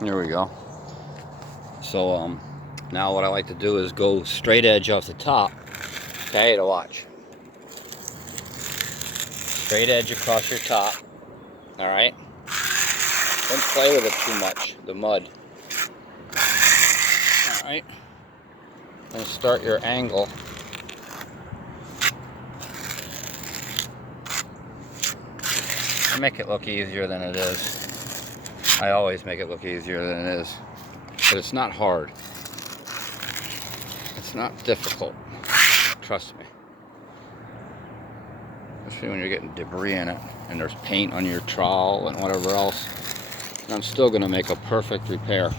There we go. So now what I like to do is go straight edge off the top. Okay, to watch. Straight edge across your top. All right. Don't play with it too much, the mud. All right. And start your angle. I make it look easier than it is. I always make it look easier than it is. But it's not hard. It's not difficult. Trust me. Especially when you're getting debris in it and there's paint on your trowel and whatever else. And I'm still going to make a perfect repair.